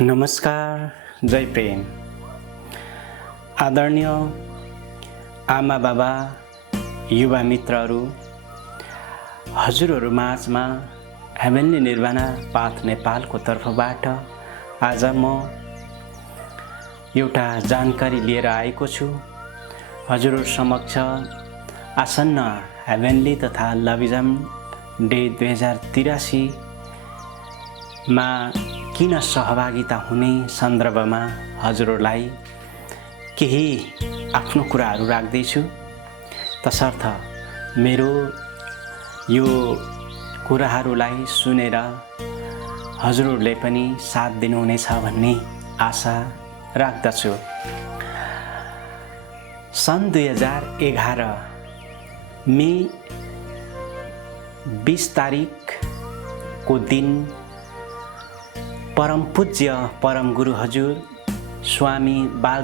नमस्कार, जय प्रेम। आदरणीय आमा बाबा, युवा मित्रहरू, हजुरहरू माझमा हेभेनली निर्वाणा पाथ नेपालको तर्फबाट आज म एउटा जानकारी लिएर आएको छु। हजुरहरू समक्ष आसन्न हेभेनली तथा लभिजम डे 2083 मा किन सहभागिता हुने सन्दर्भमा हजुरहरूलाई केही आफ्नो कुराहरू राख्दैछु। तसर्थ मेरो यो कुराहरूलाई सुनेर हजुरहरूले पनि साथ दिनुहुनेछ भन्ने आशा राख्दछु। सन् 2011 मे 20 तारिकको दिन परम पूज्य परम गुरु हजुर स्वामी बाल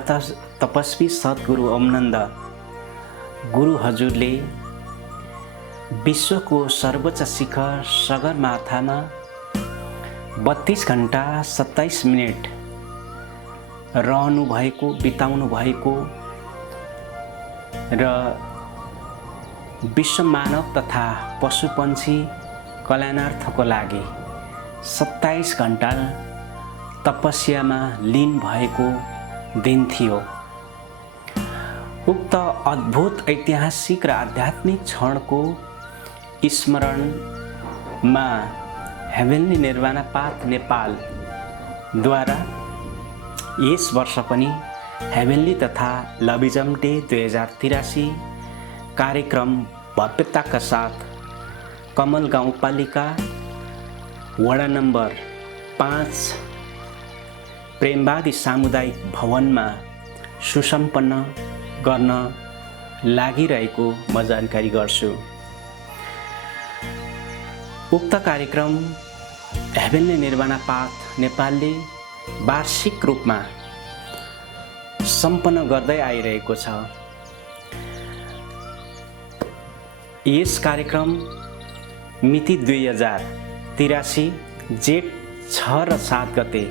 तपस्वी सद्गुरु ओमनन्द गुरु हजुरले विश्वको सर्वोच्च शिखर सगरमाथामा 32 घण्टा 27 मिनेट बिताउनु भएको र विश्व मानव तथा पशुपन्छी कल्याणार्थको लागि 27 घण्टा तपस्यामा लीन भएको दिन थियो। उक्त अद्भुत ऐतिहासिक र आध्यात्मिक क्षणको स्मरणमा हेभेनली निर्वाणा पाथ नेपालद्वारा यस वर्ष पनि हेभेनली तथा लभिजम डे 2083 कार्यक्रम भव्यताका साथ कमल गाउँपालिका वडा नम्बर 5 प्रेमवादी सामुदायिक भवनमा सुसम्पन्न गर्न लागिरहेको म जानकारी गर्छु। उक्त कार्यक्रम हेभेनली निर्वाणा पाथ नेपालले वार्षिक रूपमा सम्पन्न गर्दै आइरहेको छ। यस कार्यक्रम मिति 2083 जेठ 6 र 7 गते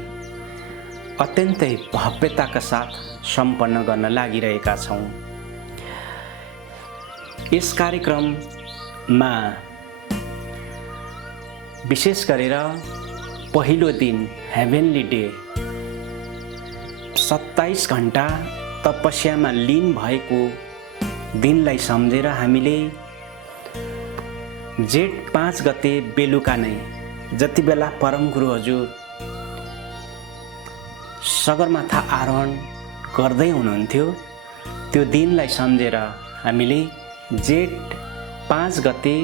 अत्यन्तै भव्यताका साथ सम्पन्न गर्न लागिरहेका छौँ। यस कार्यक्रममा विशेष गरेर पहिलो दिन हेभेनली डे 27 घण्टा तपस्यामा लीन भएको दिनलाई सम्झेर हामीले जेठ 5 गते बेलुका नै जति बेला परम गुरु हजुर सगरमाथा आरोहण गर्दै हुनुहुन्थ्यो त्यो दिनलाई सम्झेर हामीले जेठ 5 गते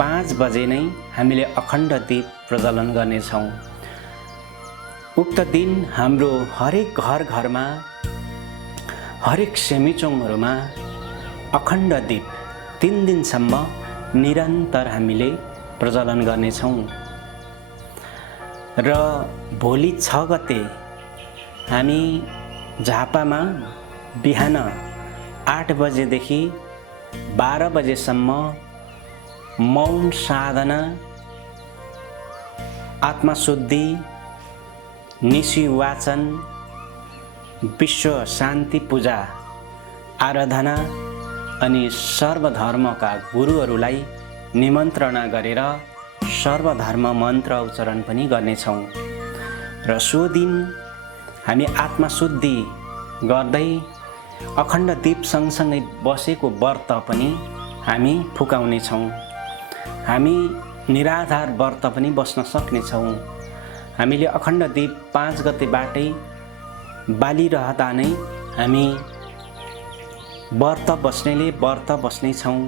5 बजे नै हामीले अखण्ड दीप प्रज्वलन गर्नेछौँ। उक्त दिन हाम्रो हरेक घरमा हरेक सेमिचोङहरूमा अखण्ड दीप 3 दिनसम्म निरन्तर हामीले प्रज्वलन गर्नेछौँ र भोलि 6 गते हामी झापामा बिहान 8 बजेदेखि 12 बजेसम्म मौन साधना, आत्मशुद्धि, निशी वाचन, विश्व शान्ति पूजा आराधना अनि सर्वधर्मका गुरुहरूलाई निमन्त्रणा गरेर सर्वधर्म मन्त्र उच्चारण पनि गर्नेछौँ र सो दिन हामी आत्मशुद्धि गर्दै अखण्ड दीप सँगसँगै बसेको व्रत पनि हामी फुकाउनेछौँ। हामी निराधार व्रत पनि बस्न सक्नेछौँ। हामीले अखण्ड दीप 5 गतेबाटै बालिरहँदा नै हामी व्रत बस्नेले व्रत बस्नेछौँ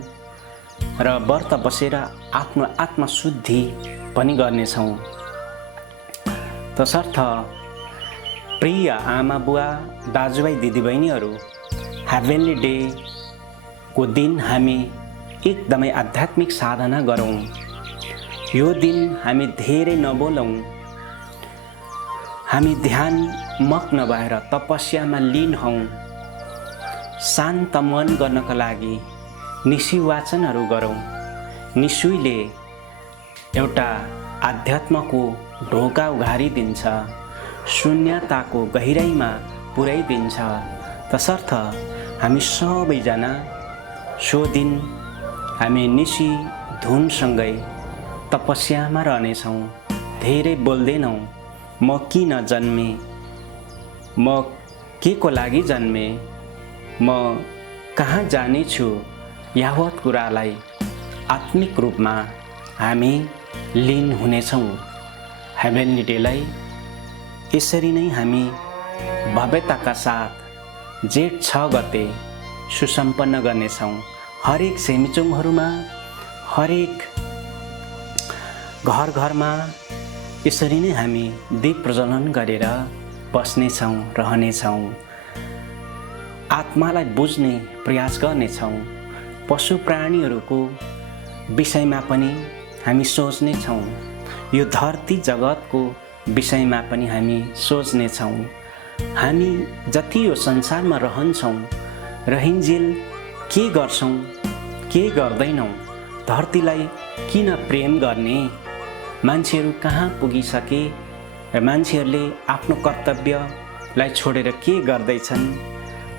र व्रत बसेर आफ्नो आत्मशुद्धि पनि गर्नेछौँ। तसर्थ प्रिय आमा बुवा दाजुभाइ दिदीबहिनीहरू, हेभेनली डे को दिन हामी एकदमै आध्यात्मिक साधना गरौँ। यो दिन हामी धेरै नबोलौँ, हामी ध्यान मग्न भएर तपस्यामा लीन हौँ। शान्त मन गर्नका लागि निशी वाचनहरू गरौँ। निशुइले एउटा आध्यात्मको ढोका उघारिदिन्छ। शून्यताको गहिराइमा पुर्याइदिन्छ। तसर्थ हामी सबैजना सो दिन हामी निसी धुनसँगै तपस्यामा रहनेछौँ। धेरै बोल्दैनौँ, म किन जन्मे, म के को लागि जन्मे, म कहाँ जानेछु, यावत कुरालाई आत्मिक रूपमा हामी लीन हुनेछौँ। हेभेनली डेलाई यसरी नै हामी भव्यताका साथ जेठ 6 गते सुसम्पन्न गर्नेछौँ। हरेक सेमिचोङहरूमा, हरेक घर घरमा यसरी नै हामी दीप प्रज्वलन गरेर बस्नेछौँ, रहनेछौँ। आत्मालाई बुझ्ने प्रयास गर्नेछौँ। पशु प्राणीहरूको विषयमा पनि हामी सोच्नेछौँ। यो धरती जगतको विषयमा पनि हामी सोच्नेछौँ। हामी जति यो संसारमा रहन्छौँ, रहिन्जेल के गर्छौँ, के गर्दैनौँ, धरतीलाई किन प्रेम गर्ने, मान्छेहरू कहाँ पुगिसके र मान्छेहरूले आफ्नो कर्तव्यलाई छोडेर के गर्दैछन्,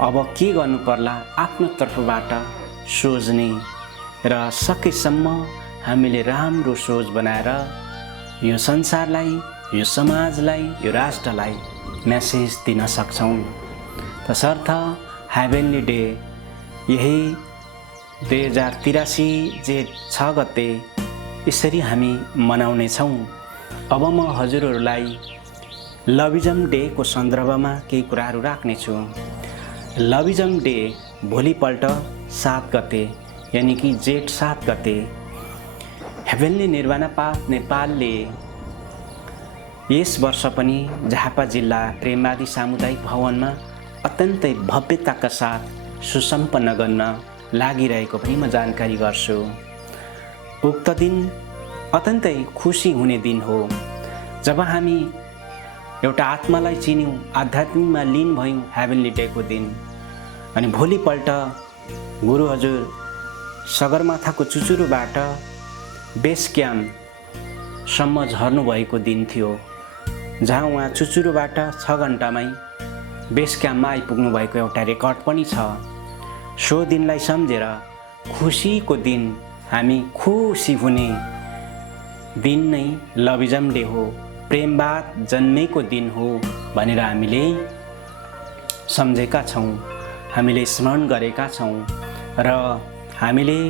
अब के गर्नु पर्ला, आफ्नो तर्फबाट सोच्ने र सकेसम्म हामीले राम्रो सोच बनाएर यो संसारलाई, यो समाजलाई, यो राष्ट्रलाई मेसेज दिन सक्छौँ। तसर्थ हेभेनली डे यही 2083 जेठ 6 गते यसरी हामी मनाउनेछौँ। अब म हजुरहरूलाई लभिजम डेको सन्दर्भमा केही कुराहरू राख्नेछु। लभिजम डे भोलिपल्ट 7 गते यानि कि जेठ 7 गते हेभेनली निर्वाणा पाथ नेपालले यस वर्ष पनि झापा जिल्ला प्रेमवादी सामुदायिक भवनमा अत्यन्तै भव्यताका साथ सुसम्पन्न गर्न लागिरहेको पनि म जानकारी गर्छु। उक्त दिन अत्यन्तै खुसी हुने दिन हो जब हामी एउटा आत्मालाई चिन्यौँ, आध्यात्ममा लीन भयौँ हेभेनली डेको दिन। अनि भोलिपल्ट गुरु हजुर सगरमाथाको चुचुरोबाट बेस क्याम्पसम्म झर्नु भएको दिन थियो, जहाँ उहाँ चुचुरोबाट 6 घन्टामै बेस क्याम्पमा आइपुग्नु भएको एउटा रेकर्ड पनि छ। सो दिनलाई सम्झेर खुसीको दिन, हामी खुसी हुने दिन नै लभिजम डे हो, प्रेमवाद जन्मेको दिन हो भनेर हामीले सम्झेका छौँ, हामीले स्मरण गरेका छौँ। र हामीले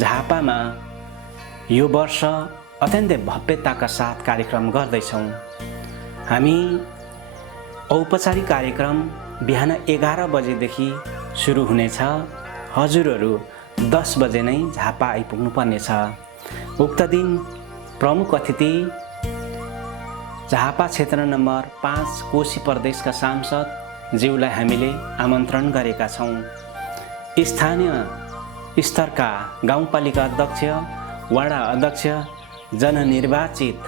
झापामा यो वर्ष अत्यन्तै भव्यताका साथ कार्यक्रम गर्दैछौँ। हामी औपचारिक कार्यक्रम बिहान 11 बजेदेखि सुरु हुनेछ। हजुरहरू 10 बजे नै झापा आइपुग्नु पर्नेछ। उक्त दिन प्रमुख अतिथि झापा क्षेत्र नम्बर 5 कोशी प्रदेशका सांसद ज्यूलाई हामीले आमन्त्रण गरेका छौँ। स्थानीय स्तरका गाउँपालिका अध्यक्ष, वडा अध्यक्ष, जननिर्वाचित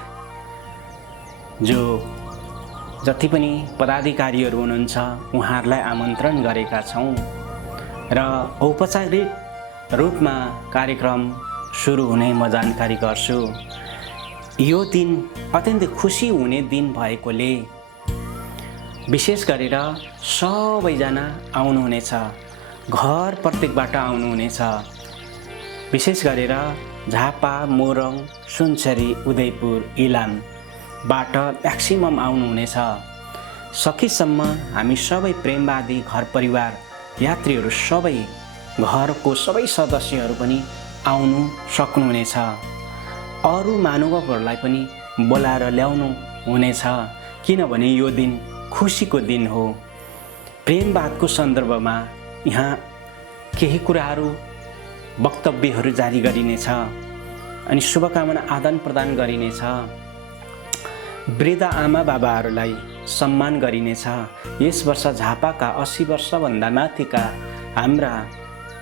जो जति पनि पदाधिकारीहरू हुनुहुन्छ उहाँहरूलाई आमन्त्रण गरेका छौँ र औपचारिक रूपमा कार्यक्रम सुरु हुने म जानकारी गर्छु। यो दिन अत्यन्तै खुसी हुने दिन भएकोले विशेष गरेर सबैजना आउनुहुनेछ, घर प्रत्येकबाट आउनुहुनेछ। विशेष गरेर झापा, मोरङ, सुनसरी, उदयपुर, इलामबाट म्याक्सिमम आउनुहुनेछ। सकेसम्म हामी सबै प्रेमवादी घर परिवार यात्रीहरू सबै घरको सबै सदस्यहरू पनि आउनु सक्नुहुनेछ। अरू महानुभावहरूलाई पनि बोलाएर ल्याउनु हुनेछ, किनभने यो दिन खुसीको दिन हो। प्रेमवादको सन्दर्भमा यहाँ केही कुराहरू, वक्तव्यहरू जारी गरिनेछ अनि शुभकामना आदान प्रदान गरिनेछ। वृद्ध आमा बाबाहरूलाई सम्मान गरिनेछ। यस वर्ष झापाका 80 वर्षभन्दा माथिका हाम्रा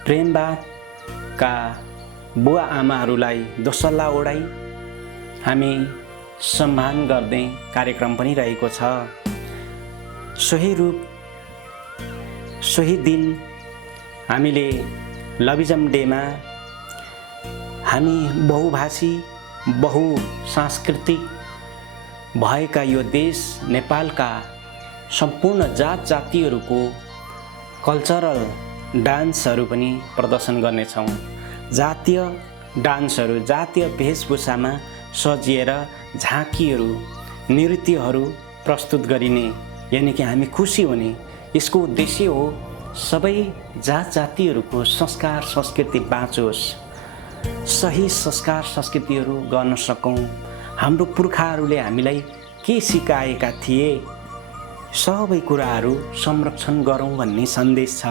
प्रेमवादका बुवा आमाहरूलाई दोसल्ला ओढाई हामी सम्मान गर्ने कार्यक्रम पनि रहेको छ। सोही दिन हामीले लभिजम डेमा हामी बहुभाषी, बहुसांस्कृतिक भएका यो देश नेपालका सम्पूर्ण जात जातिहरूको कल्चरल डान्सहरू पनि प्रदर्शन गर्नेछौँ। जातीय डान्सहरू, जातीय वेशभूषामा सजिएर झाँकीहरू, नृत्यहरू प्रस्तुत गरिने, यानि कि हामी खुसी हुने। यसको उद्देश्य हो सबै जात जातिहरूको संस्कार संस्कृति बाँचोस्, सही संस्कार संस्कृतिहरू गर्न सकौँ। हाम्रो पुर्खाहरूले हामीलाई के सिकाएका थिए सबै कुराहरू संरक्षण गरौँ भन्ने सन्देश छ।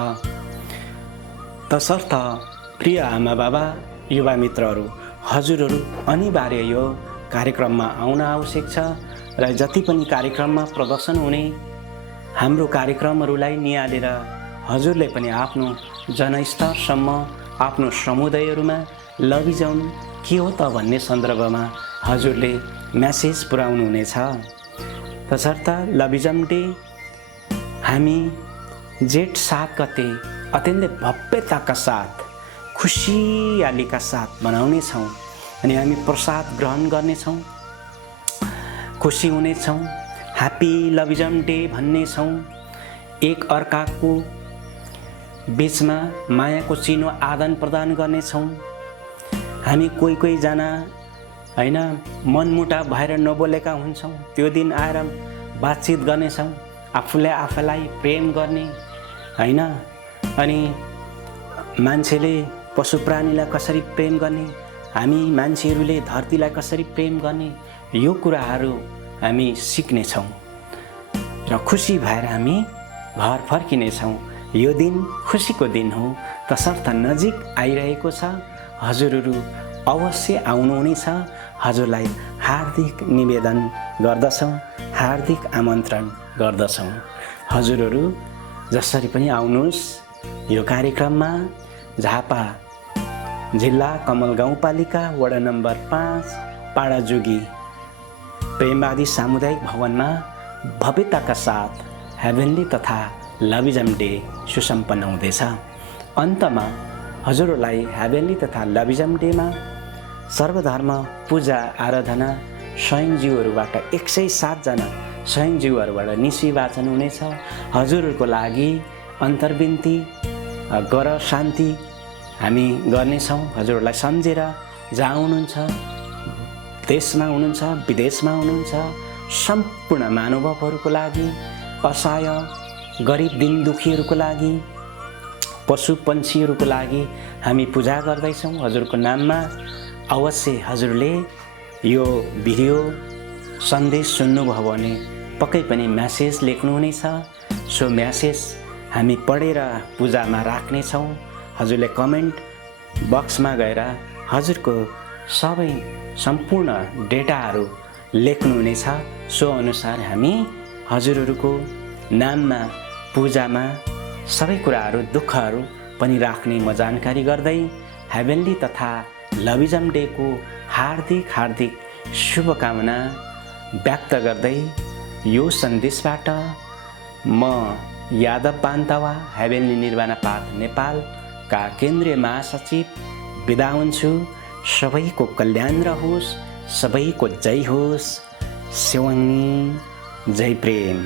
तसर्थ प्रिय आमा बाबा, युवा मित्रहरू, हजुरहरू अनिवार्य यो कार्यक्रममा आउन आवश्यक छ र जति पनि कार्यक्रममा प्रदर्शन हुने हाम्रो कार्यक्रमहरूलाई निहालेर हजुरले पनि आफ्नो जनस्तरसम्म, आफ्नो समुदायहरूमा लभिजम के हो त भन्ने सन्दर्भमा हजुरले म्यासेज पुर्याउनु हुनेछ। तसर्थ लभिजम डे हामी जेठ 7 गते अत्यन्तै भव्यताका साथ, खुसियालीका साथ मनाउनेछौँ अनि हामी प्रसाद ग्रहण गर्नेछौँ, खुसी हुनेछौँ, ह्याप्पी लभिजम डे भन्नेछौँ। एक अर्काको बिचमा मायाको चिनो आदान प्रदान गर्नेछौँ। हामी कोहीजना हैन मनमुटाव भएर नबोलेका हुन्छौँ, त्यो दिन आएर बातचित गर्नेछौँ, आफूले आफैलाई प्रेम गर्ने हैन। अनि मान्छेले पशु प्राणीलाई कसरी प्रेम गर्ने, हामी मान्छेहरूले धरतीलाई कसरी प्रेम गर्ने, यो कुराहरू हामी सिक्नेछौँ र खुसी भएर हामी घर फर्किनेछौँ। यो दिन खुसीको दिन हो। तसर्थ नजिक आइरहेको छ, हजुरहरू अवश्य आउनुहुनेछ। हजुरलाई हार्दिक निवेदन गर्दछौँ, हार्दिक आमन्त्रण गर्दछौँ। हजुरहरू जसरी पनि आउनुहोस् यो कार्यक्रममा। झापा जिल्ला कमल गाउँपालिका वडा नम्बर 5 पाडाजुगी प्रेमवादी सामुदायिक भवनमा भव्यताका साथ हेभेनली तथा लभिजम डे सुसम्पन्न हुँदैछ। अन्तमा हजुरहरूलाई हेभेनली तथा लभिजम डेमा सर्वधर्म पूजा आराधना स्वयंजीवहरूबाट 107 जना स्वयंजीवहरूबाट निसी वाचन हुनेछ। हजुरहरूको लागि अन्तर्विन्ती गर शान्ति हामी गर्नेछौँ। हजुरहरूलाई सम्झेर जहाँ हुनुहुन्छ, देशमा हुनुहुन्छ, विदेशमा हुनुहुन्छ, सम्पूर्ण महानुभावहरूको लागि, असहाय गरिब दिन दुखीहरूको लागि, पशु पन्छीहरूको लागि हामी पूजा गर्दैछौँ। हजुरको नाममा अवश्य हजुरले यो भिडियो सन्देश सुन्नुभयो भने पक्कै पनि म्यासेज लेख्नुहुनेछ। सो म्यासेज हामी पढेर पूजामा राख्नेछौँ। हजुरले कमेन्ट बक्समा गएर हजुरको सबै सम्पूर्ण डेटाहरू लेख्नुहुनेछ। सो अनुसार हामी हजुरहरूको नाममा पूजामा सबै कुराहरू, दुःखहरू पनि राख्ने म जानकारी गर्दै हेभेनली तथा लभिजम डेको हार्दिक शुभकामना व्यक्त गर्दै यो सन्देशबाट म यादव बान्तवा हेभेनली निर्वाणा पाथ नेपालका केन्द्रीय महासचिव बिदा हुन्छु। सबैको कल्याण रहोस्, सबैको जय होस्। सेवाङ्गी जय प्रेम।